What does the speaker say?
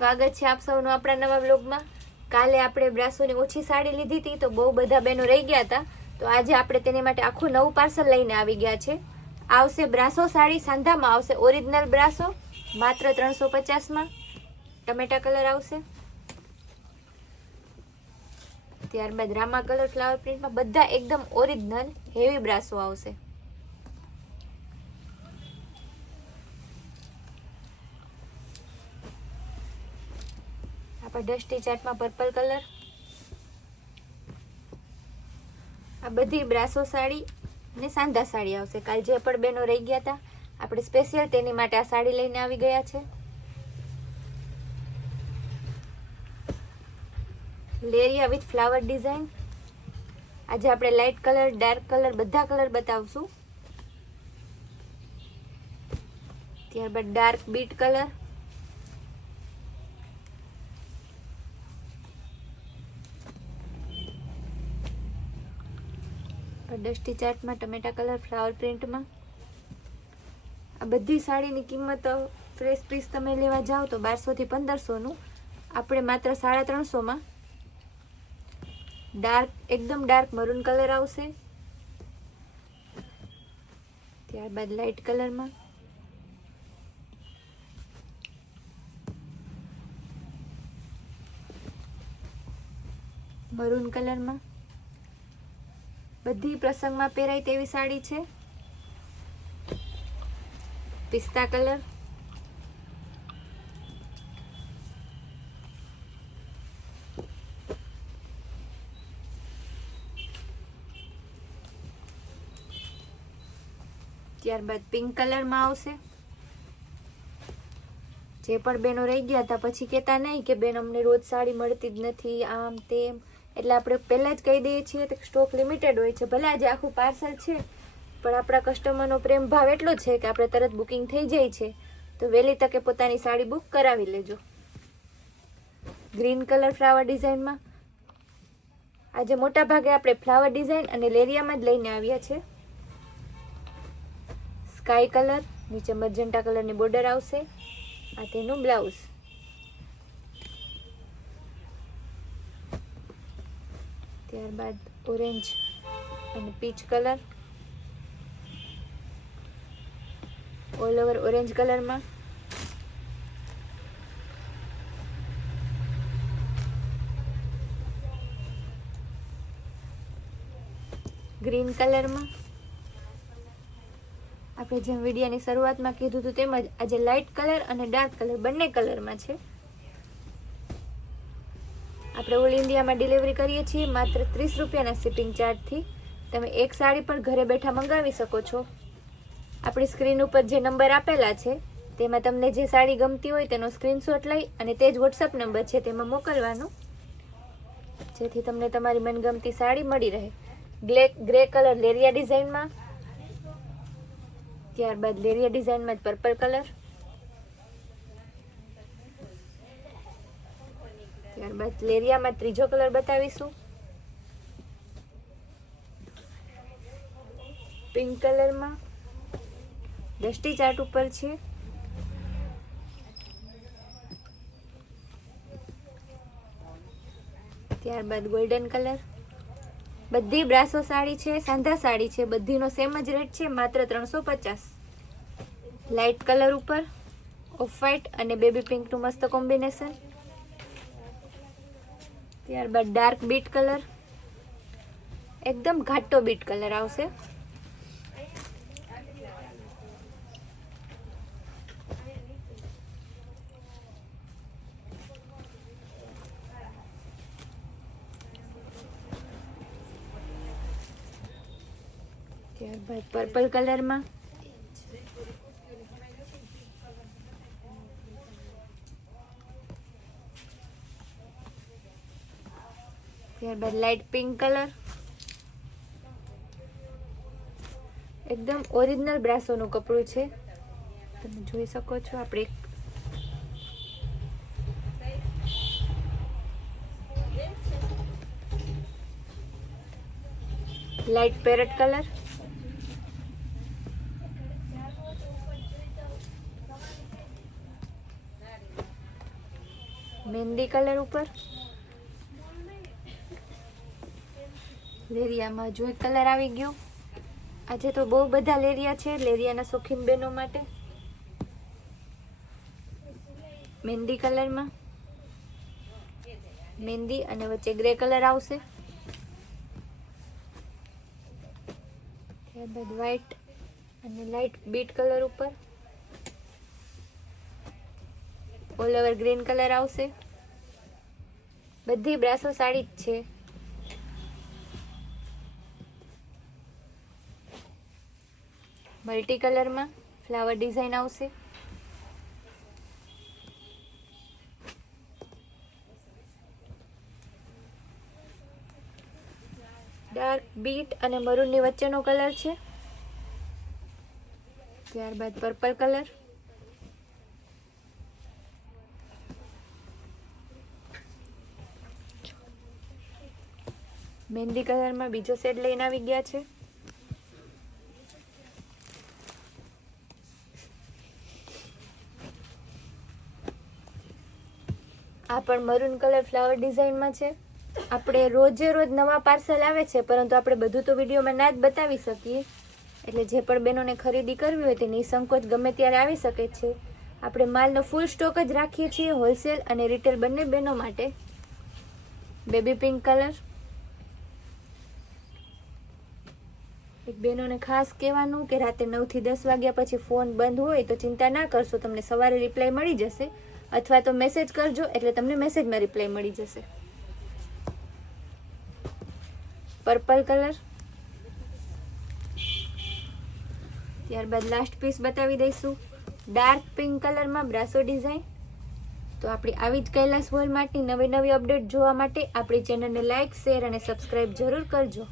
સ્વાગત છે આપ સૌનું આપણા નવા વ્લોગમાં। કાલે આપણે બ્રાસોની ઓછી સાડી લીધી હતી તો બહુ બધા બહેનો રહી ગયા હતા, તો આજે આપણે તેની માટે આખું નવું પાર્સલ લઈને આવી ગયા છે। આવશે બ્રાસો સાડી, સાંધામાં આવશે ઓરિજિનલ બ્રાસો માત્ર 350માં। ટમેટા કલર આવશે, ત્યારબાદ રામા કલર ફ્લાવર પ્રિન્ટમાં, બધા એકદમ ઓરિજિનલ હેવી બ્રાસો આવશે। આપણે ડસ્ટી ચાર્ટમાં પર્પલ કલર, આ બધી બ્રાસો સાડી અને સાંધા સાડી આવશે। કાલ જે પણ બહેનો રહી ગયા હતા આપણે સ્પેશિયલ તેની માટે આ સાડી લઈને આવી ગયા છે। લેરિયા વિથ ફ્લાવર ડિઝાઇન। આજે આપણે લાઇટ કલર, ડાર્ક કલર બધા કલર બતાવશું। ત્યારબાદ ડાર્ક બીટ કલર, ડસ્ટી ચાર્ટમાં ટમેટા કલર ફ્લાવર પ્રિન્ટમાં। આ બધી સાડીની કિંમત ફ્રેશ પીસ તમે લેવા જાઓ તો 1200 થી 1500નું, આપણે માત્ર 350માં। ડાર્ક એકદમ ડાર્ક મરૂન કલર આવશે, ત્યારબાદ લાઇટ કલરમાં, મરૂન કલરમાં, બધી પ્રસંગમાં પહેરાય તેવી સાડી છે। પિસ્તા કલર, ત્યારબાદ પિંક કલરમાં આવશે। જે પણ બહેનો રહી ગયા હતા પછી કહેતા નહીં કે બેન અમને રોજ સાડી મળતી જ નથી, આમ તેમ, એટલે આપણે પહેલા જ કહી દઈએ છીએ કે સ્ટોક લિમિટેડ હોય છે। ભલે આજે આખું પાર્સલ છે પણ આપણા કસ્ટમરનો પ્રેમ ભાવ એટલો છે કે આપણે તરત બુકિંગ થઈ જાય છે, તો વહેલી તકે પોતાની સાડી બુક કરાવી લેજો। ગ્રીન કલર ફ્લાવર ડિઝાઇનમાં, આજે મોટા ભાગે આપણે ફ્લાવર ડિઝાઇન અને લેરિયામાં જ લઈને આવ્યા છે। સ્કાય કલર, નીચે મજેન્ટા કલરની બોર્ડર આવશે, આ તેનું બ્લાઉઝ। ત્યારબાદ ઓરેન્જ અને peach colour, all over orange કલરમાં, ગ્રીન કલરમાં। આપણે જેમ વિડીયોની શરૂઆતમાં કીધું હતું તેમ જ આજે લાઇટ કલર અને ડાર્ક કલર બંને કલરમાં છે। આપણે ઓલ ઇન્ડિયામાં ડિલિવરી કરીએ છીએ માત્ર 30 રૂપિયાના શિપિંગ ચાર્જથી। તમે એક સાડી પર ઘરે બેઠા મંગાવી શકો છો। આપણી સ્ક્રીન ઉપર જે નંબર આપેલા છે તેમાં તમને જે સાડી ગમતી હોય તેનો સ્ક્રીનશોટ લઈ અને તે જ વોટ્સઅપ નંબર છે તેમાં મોકલવાનું, જેથી તમને તમારી મનગમતી સાડી મળી રહે। ગ્રે કલર લેરિયા ડિઝાઇનમાં, ત્યારબાદ લેરિયા ડિઝાઇનમાં જ પર્પલ કલર, ત્યારબાદ લેરિયામાં ત્રીજો કલર બતાવીશું, પિંક કલરમાં, ડસ્ટી ચાર્ટ ઉપર છે। ત્યારબાદ ગોલ્ડન કલર। બધી બ્રાસો સાડી છે, સાંધા સાડી છે, બધીનો સેમ જ રેટ છે, માત્ર 350। લાઇટ કલર ઉપર ઓફ વ્હાઇટ અને બેબી પિંકનું મસ્ત કોમ્બિનેશન, ત્યારબાદ ડાર્ક બીટ કલર, એકદમ ઘાટો બીટ કલર આવશે, ત્યારબાદ પર્પલ કલરમાં, ત્યારબાદ લાઇટ પિંક કલર, એકદમ ઓરિજિનલ બ્રાસોનું કપડું છે, તમે જોઈ શકો છો। આપણે લાઇટ પેરેટ કલર, મહેંદી કલર ઉપર લેરિયામાં જો એક કલર આવી ગયો. આજે તો બહુ બધા લેરિયા છે લેરિયાના શોખીન બહેનો માટે. મહેંદી કલરમાં મહેંદી અને વચ્ચે ગ્રે કલર આવશે. ત્યારબાદ વ્હાઈટ અને લાઇટ બીટ કલર ઉપર ઓલ ઓવર ગ્રીન કલર આવશે. બધી બ્રાસો સાડી જ છે. મલ્ટી કલરમાં ફ્લાવર ડિઝાઇન આવશે. ડાર્ક બીટ અને મરૂનની વચ્ચેનો કલર છે. ત્યારબાદ પર્પલ કલર, મહેંદી કલરમાં બીજો શેડ લઈને આવી ગયા છે. આ પણ મરૂન કલર ફ્લાવર ડિઝાઇનમાં છે. આપણે રોજે રોજ નવા પાર્સલ આવે છે, પરંતુ આપણે બધું તો વિડીયોમાં ના જ બતાવી શકીએ. એટલે જે પણ બહેનોને ખરીદી કરવી હોય તે નિસંકોચ ગમે ત્યારે આવી શકે છે. આપણે માલનો ફૂલ સ્ટોક જ રાખીએ છીએ, હોલસેલ અને રિટેલ બંને બહેનો માટે. Baby pink colour. એક બહેનોને ખાસ કહેવાનું કે રાતે 9 થી 10 વાગ્યા પછી ફોન બંધ હોય તો ચિંતા ના કરશો, તમને સવારે રિપ્લાય મળી જશે. અથવા તો મેસેજ કરજો એટલે તમને મેસેજમાં રિપ્લાય મળી જશે. Purple colour. ત્યારબાદ લાસ્ટ પીસ બતાવી દઈશું ડાર્ક પિંક કલરમાં બ્રાસો ડિઝાઇન. તો આપણી આવી જ કૈલાસ વોલમાર્ટની નવી અપડેટ જોવા માટે આપણી ચેનલને લાઇક, શેર અને સબસ્ક્રાઇબ જરૂર કરજો.